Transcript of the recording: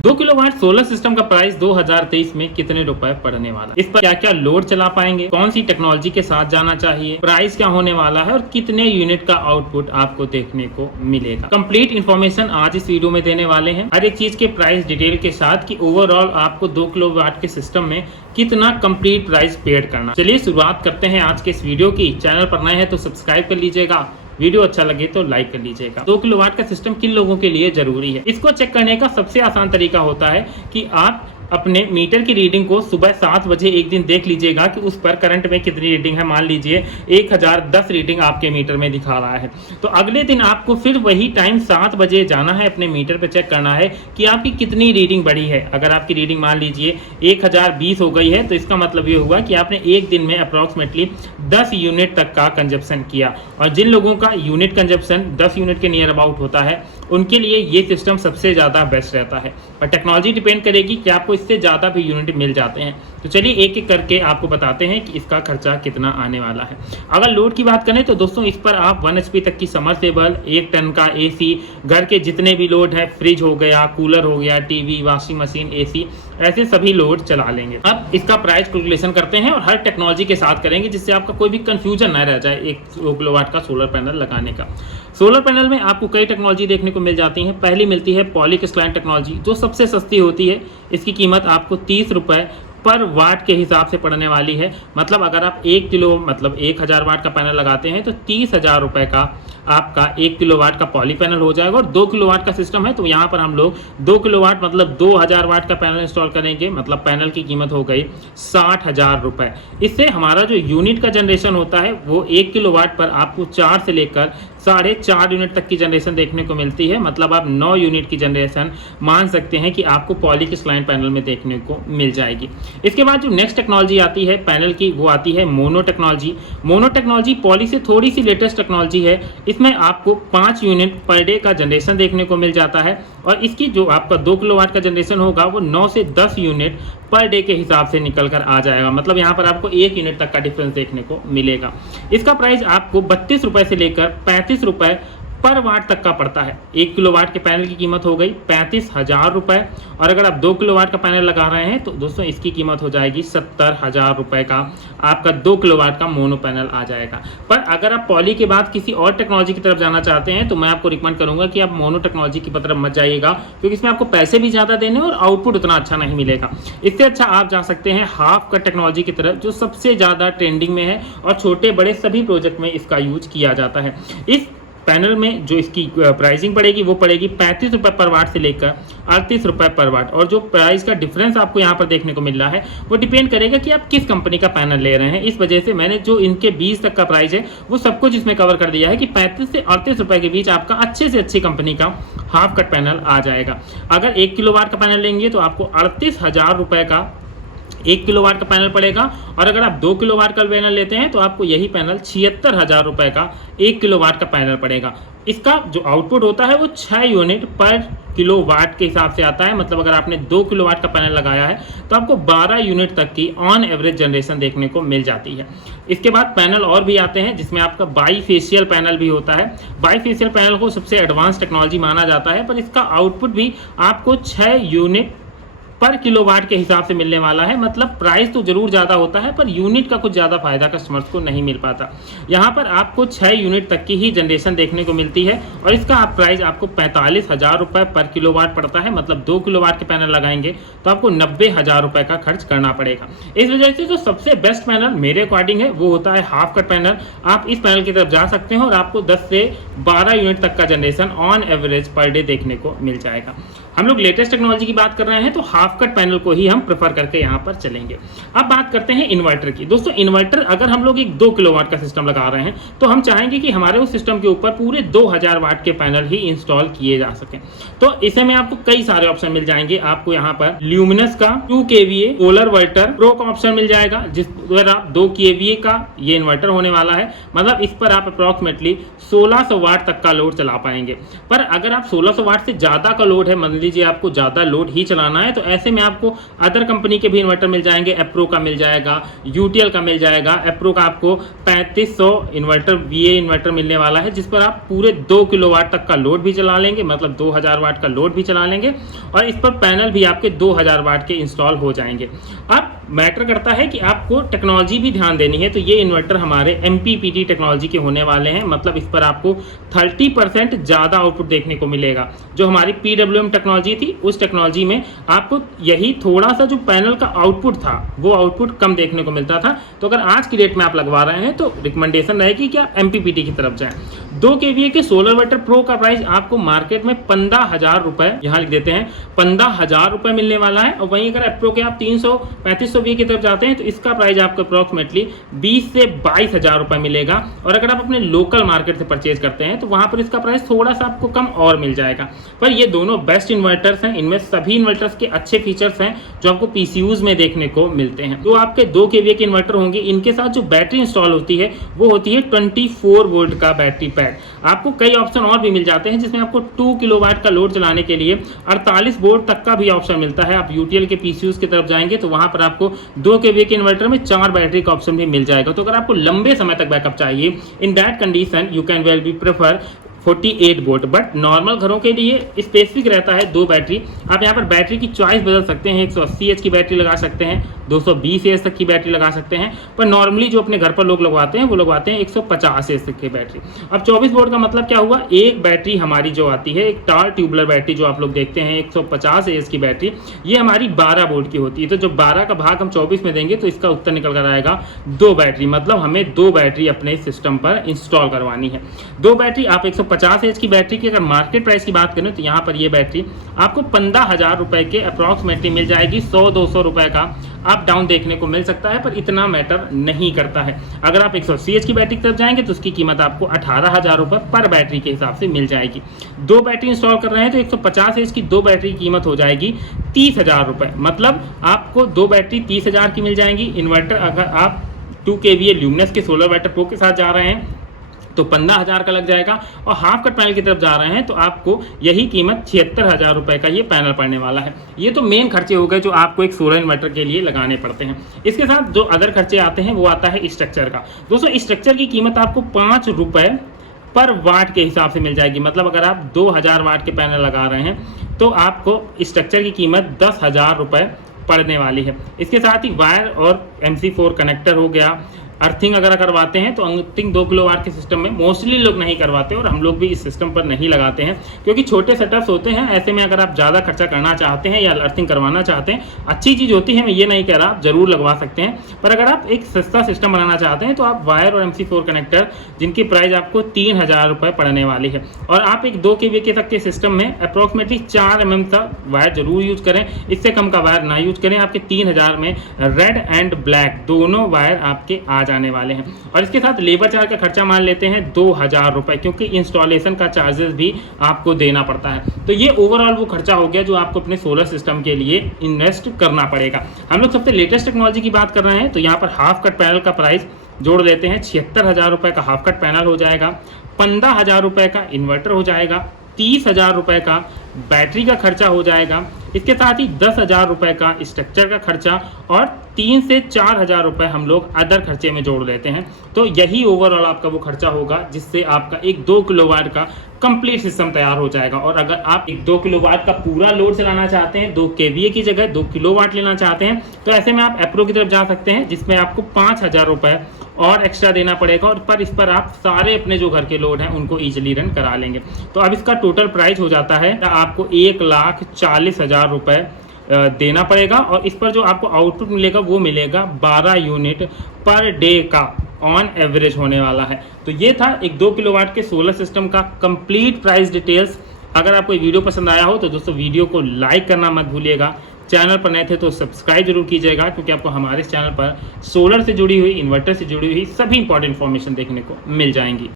2 kilowatt solar system का price 2023 में कितने रुपए पड़ने वाला है, इस पर क्या क्या लोड चला पाएंगे, कौन सी टेक्नोलॉजी के साथ जाना चाहिए, प्राइस क्या होने वाला है और कितने यूनिट का आउटपुट आपको देखने को मिलेगा। कंप्लीट इन्फॉर्मेशन आज इस वीडियो में देने वाले हैं, हर एक चीज के प्राइस डिटेल के साथ कि ओवरऑल आपको 2 किलोवाट के सिस्टम में कितना कंप्लीट प्राइस पेड करना। चलिए शुरुआत करते हैं आज के इस वीडियो की। चैनल पर नए हैं तो सब्सक्राइब कर लीजिएगा, वीडियो अच्छा लगे तो लाइक कर लीजिएगा। 2 किलोवाट का सिस्टम किन लोगों के लिए जरूरी है, इसको चेक करने का सबसे आसान तरीका होता है कि आप अपने मीटर की रीडिंग को सुबह 7 बजे एक दिन देख लीजिएगा कि उस पर करंट में कितनी रीडिंग है। मान लीजिए 1010 रीडिंग आपके मीटर में दिखा रहा है, तो अगले दिन आपको फिर वही टाइम 7 बजे जाना है, अपने मीटर पे चेक करना है कि आपकी कितनी रीडिंग बढ़ी है। अगर आपकी रीडिंग मान लीजिए 1020 हो गई है तो इसका मतलब ये हुआ कि आपने एक दिन में अप्रॉक्सीमेटली 10 यूनिट तक का कंजप्शन किया। और जिन लोगों का यूनिट कंजप्शन 10 यूनिट के नियर अबाउट होता है उनके लिए ये सिस्टम सबसे ज़्यादा बेस्ट रहता है। और टेक्नोलॉजी डिपेंड करेगी कि आपको इससे ज़्यादा भी यूनिट मिल जाते हैं। तो चलिए एक एक करके आपको बताते हैं कि इसका खर्चा कितना आने वाला है। अगर लोड की बात करें तो दोस्तों इस पर आप 1 HP तक की समरसेबल, 1 टन का AC, घर के जितने भी लोड है, फ्रिज हो गया, कूलर हो गया, टीवी, वॉशिंग मशीन, AC, ऐसे सभी लोड चला लेंगे। अब इसका प्राइस कैलकुलेशन करते हैं और हर टेक्नोलॉजी के साथ करेंगे जिससे आपका कोई भी कंफ्यूजन ना रह जाए एक 2 किलोवाट का सोलर पैनल लगाने का। सोलर पैनल में आपको कई टेक्नोलॉजी देखने को मिल जाती है। पहली मिलती है पॉलीक्रिस्टलाइन टेक्नोलॉजी, जो सबसे सस्ती होती है। इसकी कीमत आपको 30 रुपये पर वाट के हिसाब से पड़ने वाली है। मतलब अगर आप 1000 वाट का पैनल लगाते हैं तो 30,000 रुपये का आपका 1 किलोवाट का पॉली पैनल हो जाएगा। और 2 किलोवाट का सिस्टम है तो यहाँ पर हम लोग 2 किलोवाट मतलब 2000 वाट का पैनल इंस्टॉल करेंगे। मतलब पैनल की कीमत हो गई 60,000 रुपये। इससे हमारा जो यूनिट का जनरेशन होता है वो 1 किलोवाट पर आपको 4 से लेकर 4.5 यूनिट तक की जनरेशन देखने को मिलती है। मतलब आप 9 यूनिट की जनरेशन मान सकते हैं कि आपको पॉलीक्रिस्टलाइन पैनल में देखने को मिल जाएगी। इसके बाद जो नेक्स्ट टेक्नोलॉजी आती है पैनल की, वो आती है mono technology. Mono technology poly से थोड़ी सी लेटेस्ट टेक्नोलॉजी है। इसमें आपको 5 यूनिट पर डे का जनरेशन देखने को मिल जाता है। और इसकी जो आपका 2 किलोवाट का जनरेशन होगा वो 9 से 10 यूनिट पर डे के हिसाब से निकल कर आ जाएगा। मतलब यहाँ पर आपको 1 यूनिट तक का डिफरेंस देखने को मिलेगा। इसका प्राइस आपको 32 रुपये से लेकर 35 रुपये पर वाट तक का पड़ता है। 1 किलोवाट के पैनल की कीमत हो गई 35,000 रुपये। और अगर आप 2 किलोवाट का पैनल लगा रहे हैं तो दोस्तों इसकी कीमत हो जाएगी 70,000 रुपये का आपका 2 किलोवाट का मोनो पैनल आ जाएगा। पर अगर आप पॉली के बाद किसी और टेक्नोलॉजी की तरफ जाना चाहते हैं तो मैं आपको रिकमेंड करूंगा कि आप मोनो टेक्नोलॉजी की तरफ मत जाइएगा, क्योंकि इसमें आपको पैसे भी ज़्यादा देने और आउटपुट उतना अच्छा नहीं मिलेगा। इससे अच्छा आप जा सकते हैं हाफ कट टेक्नोलॉजी की तरफ, जो सबसे ज़्यादा ट्रेंडिंग में है और छोटे बड़े सभी प्रोजेक्ट में इसका यूज किया जाता है। इस पैनल में जो इसकी प्राइसिंग पड़ेगी वो पड़ेगी 35 रुपये पर वाट से लेकर 38 रुपये पर वाट। और जो प्राइस का डिफरेंस आपको यहाँ पर देखने को मिल रहा है वो डिपेंड करेगा कि आप किस कंपनी का पैनल ले रहे हैं। इस वजह से मैंने जो इनके 20 तक का प्राइस है वो सब कुछ इसमें कवर कर दिया है कि 35 से 38 रुपये के बीच आपका अच्छे से अच्छी कंपनी का हाफ कट पैनल आ जाएगा। अगर 1 किलोवाट का पैनल लेंगे तो आपको 38,000 रुपये का 1 किलोवाट का पैनल पड़ेगा। और अगर आप 2 किलोवाट का पैनल लेते हैं तो आपको यही पैनल 76,000 रुपये का 1 किलोवाट का पैनल पड़ेगा। इसका जो आउटपुट होता है वो 6 यूनिट पर किलोवाट के हिसाब से आता है। मतलब अगर आपने 2 किलोवाट का पैनल लगाया है तो आपको 12 यूनिट तक की ऑन एवरेज जनरेशन देखने को मिल जाती है। इसके बाद पैनल और भी आते हैं जिसमें आपका बाईफेशियल पैनल भी होता है। बाईफेशियल पैनल को सबसे एडवांस टेक्नोलॉजी माना जाता है, पर इसका आउटपुट भी आपको 6 यूनिट पर किलोवाट के हिसाब से मिलने वाला है। मतलब प्राइस तो जरूर ज़्यादा होता है पर यूनिट का कुछ ज़्यादा फायदा कस्टमर्स को नहीं मिल पाता। यहाँ पर आपको 6 यूनिट तक की ही जनरेशन देखने को मिलती है और इसका प्राइस आपको 45,000 रुपये पर किलोवाट पड़ता है। मतलब 2 किलोवाट के पैनल लगाएंगे तो आपको 90,000 रुपये का खर्च करना पड़ेगा। इस वजह से जो सबसे बेस्ट पैनल मेरे अकॉर्डिंग है वो होता है हाफ कट पैनल। आप इस पैनल की तरफ जा सकते हैं और आपको 10 से 12 यूनिट तक का generation on average per day देखने को मिल जाएगा। हम लोग लेटेस्ट टेक्नोलॉजी की बात कर रहे हैं तो हाफ कट पैनल को ही हम प्रेफर करके यहाँ पर चलेंगे। अब बात करते हैं इन्वर्टर की। दोस्तों इन्वर्टर अगर हम लोग एक 2 किलोवाट का सिस्टम लगा रहे हैं तो हम चाहेंगे कि हमारे उस सिस्टम के ऊपर पूरे 2000 वाट के पैनल ही इंस्टॉल किए जा सकें। तो इसे में आपको कई सारे ऑप्शन मिल जाएंगे। आपको यहाँ पर ल्यूमिनस का 2 kVA पोलर वर्टर प्रो का ऑप्शन मिल जाएगा, जिस पर आप 2 kVA का ये इन्वर्टर होने वाला है। मतलब इस पर आप अप्रॉक्सीमेटली 1600 वाट तक का लोड चला पाएंगे। पर अगर आप 1600 वाट से ज्यादा का लोड है, मान लीजिए लीजिए आपको ज़्यादा लोड ही चलाना है, तो ऐसे में आपको अदर कंपनी के भी इन्वर्टर मिल जाएंगे। एप्रो का मिल जाएगा, यूटीएल का मिल जाएगा। एप्रो का आपको 3500 इन्वर्टर VA इन्वर्टर मिलने वाला है, जिस पर आप पूरे 2 किलोवाट तक का लोड भी चला लेंगे, मतलब 2000 वाट का लोड भी चला लेंगे, और इस पर पैनल भी आपके 2000 वाट के इंस्टॉल हो जाएंगे। अब मैटर करता है कि आपको टेक्नोलॉजी भी ध्यान देनी है, तो ये इन्वर्टर हमारे MPPT टेक्नोलॉजी के होने वाले हैं, मतलब इस पर आपको 30% ज़्यादा आउटपुट देखने को मिलेगा। जो हमारी PWM टेक्नोलॉजी थी, उस टेक्नोलॉजी में आपको यही थोड़ा सा जो पैनल का आउटपुट था वो आउटपुट कम देखने को मिलता था। तो अगर आज की डेट में आप लगवा रहे हैं तो रिकमेंडेशन रहेगी कि आप MPPT की तरफ जाएं। 2 kVA के सोलर इन्वर्टर प्रो का प्राइस आपको मार्केट में 15,000 रुपए, यहाँ लिख देते हैं 15,000 रुपए मिलने वाला है। और वहीं अगर एप्रो के आप 300-3500 VA की तरफ जाते हैं तो इसका प्राइस आपको अप्रोक्सीमेटली 20 से 22,000 रुपए मिलेगा। और अगर आप अपने लोकल मार्केट से परचेज करते हैं तो वहां पर इसका प्राइस थोड़ा सा आपको कम और मिल जाएगा। पर ये दोनों बेस्ट इन्वर्टर्स हैं, इनमें सभी इन्वर्टर्स के अच्छे फीचर्स हैं जो आपको PCUs में देखने को मिलते हैं। तो आपके 2 kVA के इन्वर्टर होंगे, इनके साथ जो बैटरी इंस्टॉल होती है वो होती है 24 वोल्ट का बैटरी पैक। आपको कई ऑप्शन और भी मिल जाते हैं, जिसमें आपको 2 किलोवाट का लोड चलाने के लिए 48 वोल्ट तक का भी ऑप्शन मिलता है। आप यूटीएल के PCUs की तरफ जाएंगे तो वहां पर आपको 2 kVA के इन्वर्टर में 4 बैटरी का ऑप्शन भी मिल जाएगा। तो अगर आपको लंबे समय तक बैकअप चाहिए, in that condition you can well be prefer 48 volt. But normal घरों के लिए स्पेसिफिक रहता है 2 बैटरी। आप यहाँ पर बैटरी की चॉइस बदल सकते हैं, 180 H की बैटरी लगा सकते हैं, 220 H तक की बैटरी लगा सकते हैं। पर नॉर्मली जो अपने घर पर लोग लगवाते हैं वो लगवाते हैं 150 H तक की बैटरी। अब 24 वोल्ट का मतलब क्या हुआ, एक बैटरी हमारी जो आती है, एक टाल ट्यूबुलर बैटरी जो आप लोग देखते हैं 150 H की बैटरी, ये हमारी 12 वोल्ट की होती है। तो जब 12 का भाग हम 24 में देंगे तो इसका उत्तर निकल कर आएगा 2 बैटरी। मतलब हमें 2 बैटरी अपने सिस्टम पर इंस्टॉल करवानी है। 2 बैटरी आप 150 H की बैटरी की अगर मार्केट प्राइस की बात करें तो यहाँ पर ये बैटरी आपको 15,000 रुपए के अप्रॉक्सीमेटली मिल जाएगी। 100-200 रुपए का अप डाउन देखने को मिल सकता है, पर इतना मैटर नहीं करता है। अगर आप 180 H की बैटरी की तरफ जाएंगे तो उसकी कीमत आपको 18,000 रुपए पर बैटरी के हिसाब से मिल जाएगी। 2 बैटरी इंस्टॉल कर रहे हैं तो 150 H की 2 बैटरी की कीमत हो जाएगी 30,000 रुपए। मतलब आपको 2 बैटरी 30,000 की मिल जाएंगी। इन्वर्टर अगर आप 2 kVA ल्यूमिनस के सोलर इन्वर्टर प्रो के साथ जा रहे हैं तो 15,000 का लग जाएगा, और हाफ कट पैनल की तरफ जा रहे हैं तो आपको यही कीमत 76,000 रुपए का ये पैनल पड़ने वाला है। ये तो मेन खर्चे हो गए जो आपको एक सोलर इन्वर्टर के लिए लगाने पड़ते हैं। इसके साथ जो अदर खर्चे आते हैं वो आता है स्ट्रक्चर का। दोस्तों स्ट्रक्चर की कीमत आपको 5 रुपए पर वाट के हिसाब से मिल जाएगी। मतलब अगर आप 2000 वाट के पैनल लगा रहे हैं तो आपको स्ट्रक्चर की कीमत 10,000 रुपए पड़ने वाली है। इसके साथ ही वायर और MC4 कनेक्टर हो गया। अर्थिंग अगर करवाते हैं तो अर्थिंग 2 किलोवाट के सिस्टम में मोस्टली लोग नहीं करवाते, और हम लोग भी इस सिस्टम पर नहीं लगाते हैं क्योंकि छोटे सेटअप्स होते हैं। ऐसे में अगर आप ज़्यादा खर्चा करना चाहते हैं या अर्थिंग करवाना चाहते हैं, अच्छी चीज़ होती है, मैं ये नहीं कह रहा, आप जरूर लगवा सकते हैं। पर अगर आप एक सस्ता सिस्टम बनाना चाहते हैं तो आप वायर और MC4 कनेक्टर जिनकी प्राइस आपको 3,000 रुपये पड़ने वाली है, और आप एक 2 kVA के तक के सिस्टम में अप्रॉक्सीमेटली 4 mm तक वायर जरूर यूज करें, इससे कम का वायर ना यूज करें। आपके 3,000 में रेड एंड ब्लैक दोनों वायर आपके आ जाने वाले हैं। और इसके साथ लेबर चार्ज का खर्चा मान लेते हैं 2,000 रुपए, क्योंकि इंस्टॉलेशन का चार्जेस भी आपको देना पड़ता है। तो ये ओवरऑल वो खर्चा हो गया जो आपको अपने सोलर सिस्टम के लिए इन्वेस्ट करना पड़ेगा। हम लोग सबसे लेटेस्ट टेक्नोलॉजी की बात कर रहे हैं तो यहाँ पर हाफ कट पैनल का प्राइस जोड़ लेते हैं। 76,000 रुपए का हाफ कट पैनल हो जाएगा, 15,000 रुपए का इन्वर्टर हो जाएगा, 30,000 रुपए का बैटरी का खर्चा हो जाएगा, इसके साथ ही 10,000 रुपए का स्ट्रक्चर का खर्चा, और 3 से 4,000 रुपए हम लोग अदर खर्चे में जोड़ लेते हैं। तो यही ओवरऑल आपका वो खर्चा होगा जिससे आपका एक 2 किलोवाट का कंप्लीट सिस्टम तैयार हो जाएगा। और अगर आप एक 2 किलोवाट का पूरा लोड चलाना चाहते हैं, 2 kVA की जगह 2 किलोवाट लेना चाहते हैं, तो ऐसे में आप एप्रो की तरफ जा सकते हैं जिसमें आपको 5,000 रुपए और एक्स्ट्रा देना पड़ेगा, और पर इस पर आप सारे अपने जो घर के लोड हैं उनको ईजिली रन करा लेंगे। तो अब इसका टोटल प्राइस हो जाता है आपको 1,40,000 रुपए देना पड़ेगा, और इस पर जो आपको आउटपुट मिलेगा वो मिलेगा 12 यूनिट पर डे का ऑन एवरेज होने वाला है। तो ये था एक 2 किलोवाट के सोलर सिस्टम का कंप्लीट प्राइस डिटेल्स। अगर आपको ये वीडियो पसंद आया हो तो दोस्तों वीडियो को लाइक करना मत भूलिएगा। चैनल पर नए थे तो सब्सक्राइब जरूर कीजिएगा, क्योंकि आपको हमारे चैनल पर सोलर से जुड़ी हुई, इन्वर्टर से जुड़ी हुई सभी इंपॉर्टेंट इन्फॉर्मेशन देखने को मिल जाएंगी।